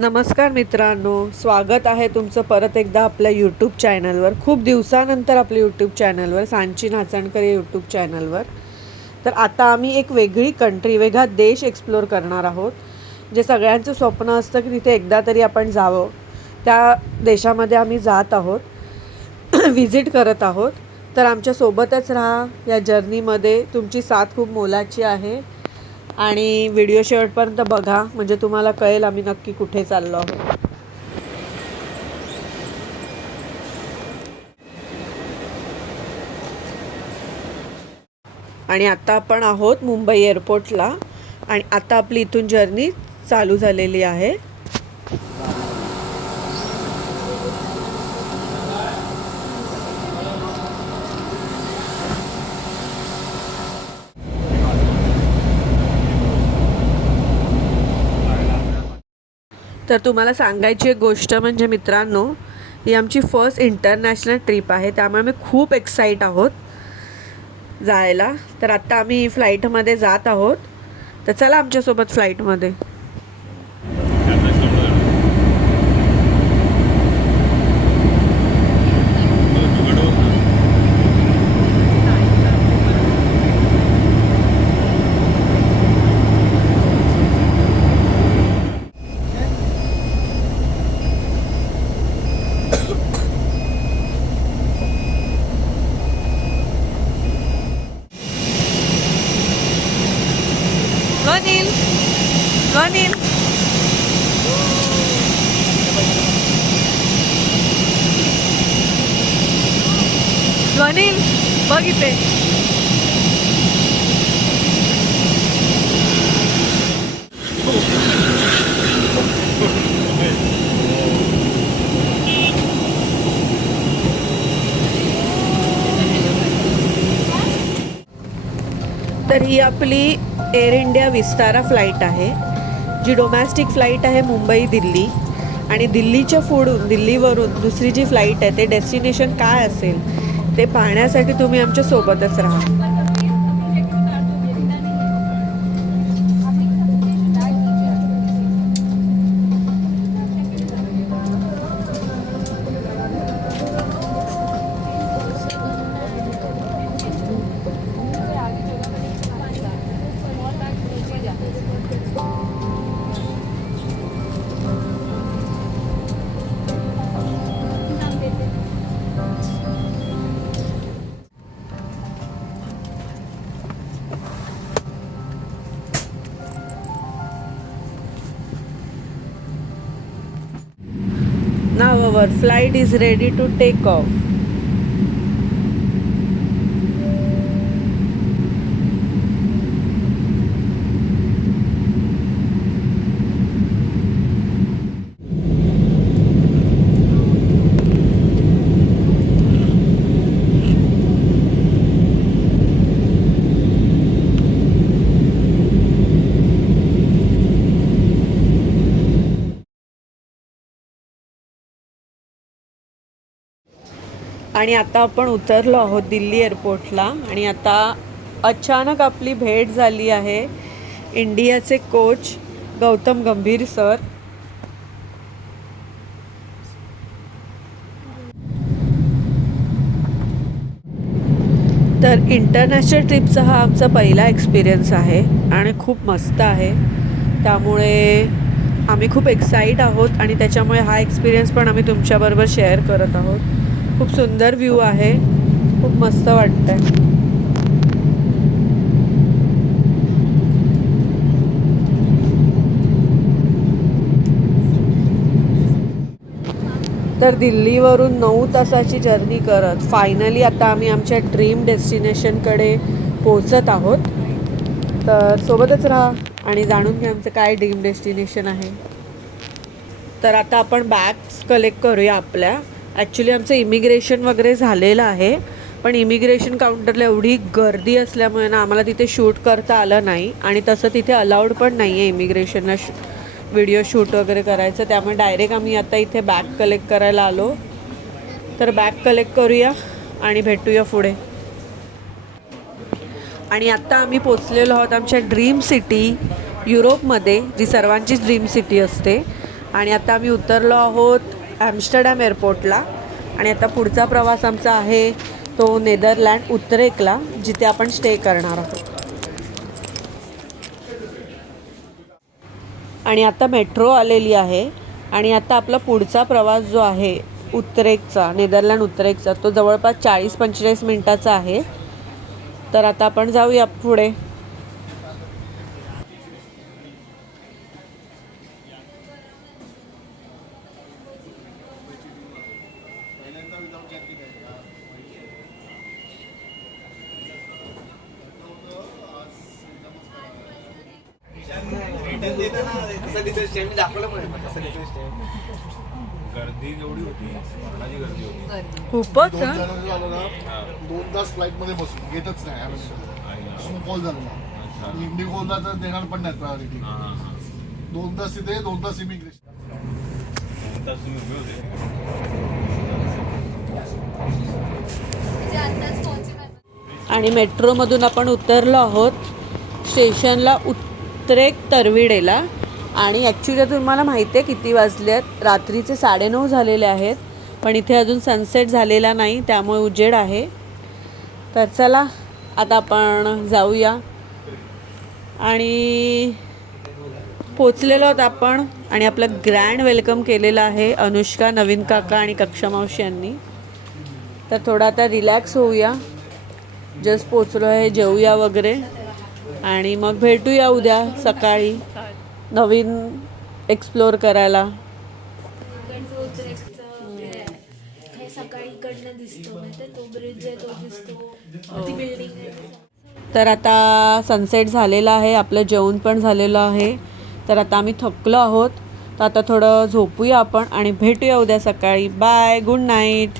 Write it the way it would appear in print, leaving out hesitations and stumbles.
नमस्कार मित्रांनो, स्वागत आहे तुमचं परत एकदा आपल्या यूट्यूब चॅनलवर. खूप दिवसानंतर आपल्या यूट्यूब चॅनलवर, सांची नाचणकर या यूट्यूब चॅनलवर. तर आता आम्ही एक वेगळी कंट्री, वेगळा देश एक्सप्लोर करणार आहोत. जे सगळ्यांचं स्वप्न असतं की तिथे एकदा तरी आपण जावं, त्या देशामध्ये आम्ही जात आहोत, व्हिजिट करत आहोत. तर आमच्यासोबतच राहा या जर्नीमध्ये. तुमची साथ खूप मोलाची आहे आणि व्हिडिओ शेवटपर्यंत बघा, म्हणजे तुम्हाला कळेल आम्ही नक्की कुठे चाललो आहोत. आणि आता आपण आहोत मुंबई एअरपोर्टला आणि आता आपली इथून जर्नी चालू झालेली आहे. तर तुम्हाला सांगायची एक गोष्ट म्हणजे मित्रांनो, ही आमची फर्स्ट इंटरनॅशनल ट्रिप आहे, त्यामुळे आम्ही खूप एक्साईट आहोत जायला. तर आत्ता आम्ही फ्लाईटमध्ये जात आहोत. तर चला आमच्यासोबत फ्लाईटमध्ये. Ronil! Ronil! Ronil! बघ इथे. तर ही आपली एअर इंडिया विस्तारा फ्लाईट आहे, जी डोमॅस्टिक फ्लाईट आहे मुंबई दिल्ली. आणि दिल्लीवरून दुसरी जी फ्लाईट आहे ते डेस्टिनेशन काय असेल ते पाहण्यासाठी तुम्ही आमच्या सोबतच राहा. Now our flight is ready to take off. आणि आता आपण उतरलो आहोत दिल्ली एअरपोर्टला. आणि आता अचानक आपली भेट झाली आहे इंडियाचे कोच गौतम गंभीर सर. तर इंटरनॅशनल ट्रिपचा हा आमचा पहिला एक्सपिरियन्स आहे आणि खूप मस्त आहे. त्यामुळे आम्ही खूप एक्साईट आहोत आणि त्याच्यामुळे हा एक्सपिरियन्स पण आम्ही तुमच्याबरोबर शेअर करत आहोत. खूप सुंदर व्ह्यू आहे, खूप मस्त वाटतंय. तर दिल्लीवरून 9 तासाची जर्नी करत फायनली आता आम्ही आमच्या ड्रीम डेस्टिनेशनकडे पोहोचत आहोत. तर सोबतच राहा आणि जाणून घ्या आमचं काय ड्रीम डेस्टिनेशन आहे. तर आता आपण बॅग्स कलेक्ट करूया आपल्या. ॲक्च्युली आमचं इमिग्रेशन वगैरे झालेलं आहे, पण इमिग्रेशन काउंटरला एवढी गर्दी असल्यामुळे ना आम्हाला तिथे शूट करता आलं नाही. आणि तसं तिथे अलाउड पण नाही आहे इमिग्रेशनला व्हिडिओ शूट वगैरे करायचं. त्यामुळे डायरेक्ट आम्ही आता इथे बॅग कलेक्ट करायला आलो. तर बॅग कलेक्ट करूया आणि भेटूया पुढे. आणि आत्ता आम्ही पोचलेलो आहोत आमच्या ड्रीम सिटी युरोपमध्ये, जी सर्वांचीच ड्रीम सिटी असते. आणि आता आम्ही उतरलो आहोत ॲम्स्टरडॅम एअरपोर्टला आणि आता पुढचा प्रवास आमचा आहे तो नेदरलँड उत्तरेकला, जिथे आपण स्टे करणार आहोत. आणि आता मेट्रो आलेली आहे आणि आता आपला पुढचा प्रवास जो आहे उत्तरेकचा, नेदरलँड उत्तरेकचा, तो जवळपास 40-45 मिनिटाचा आहे. तर आता आपण जाऊया पुढे. गर्दी जेवढी होती मरणाची गर्दी होती. खूपच दोन जण झालं ना, 2 तास फ्लाईट मध्ये बसून घेतच नाही. स्नोफॉल झालेला, इंडिगोला तर देणार पण नाही प्रायोरिटी. 2 तास तिथे, 2 तास इमिग्रेशन. 2 तास तुम्ही उभे होते. आणि मेट्रोमधून आपण उतरलो आहोत स्टेशनला उत्तरेक तरविडेला. आणि ॲक्च्युली तुम्हाला माहिती आहे किती वाजले आहेत, रात्रीचे 9:30 झालेले आहेत, पण इथे अजून सनसेट झालेला नाही, त्यामुळे उजेड आहे. तर चला आता आपण जाऊया. आणि पोचलेलो आहोत आपण आणि आपलं ग्रँड वेलकम केलेलं आहे अनुष्का, नवीन काका आणि कक्षा मावशी यांनी. तर थोडा आता रिलॅक्स होऊया. जस्ट पोचलो आहे, जेवूया वगैरे आणि मग भेटूया उद्या सकाळी नवीन एक्सप्लोर करायला. तर आता सनसेट झालेला आहे, आपलं जेवण पण झालेलं आहे. तर आता आम्ही थकलो आहोत, तर आता थोडं झोपूया आपण आणि भेटूया उद्या सकाळी. Bye, good night.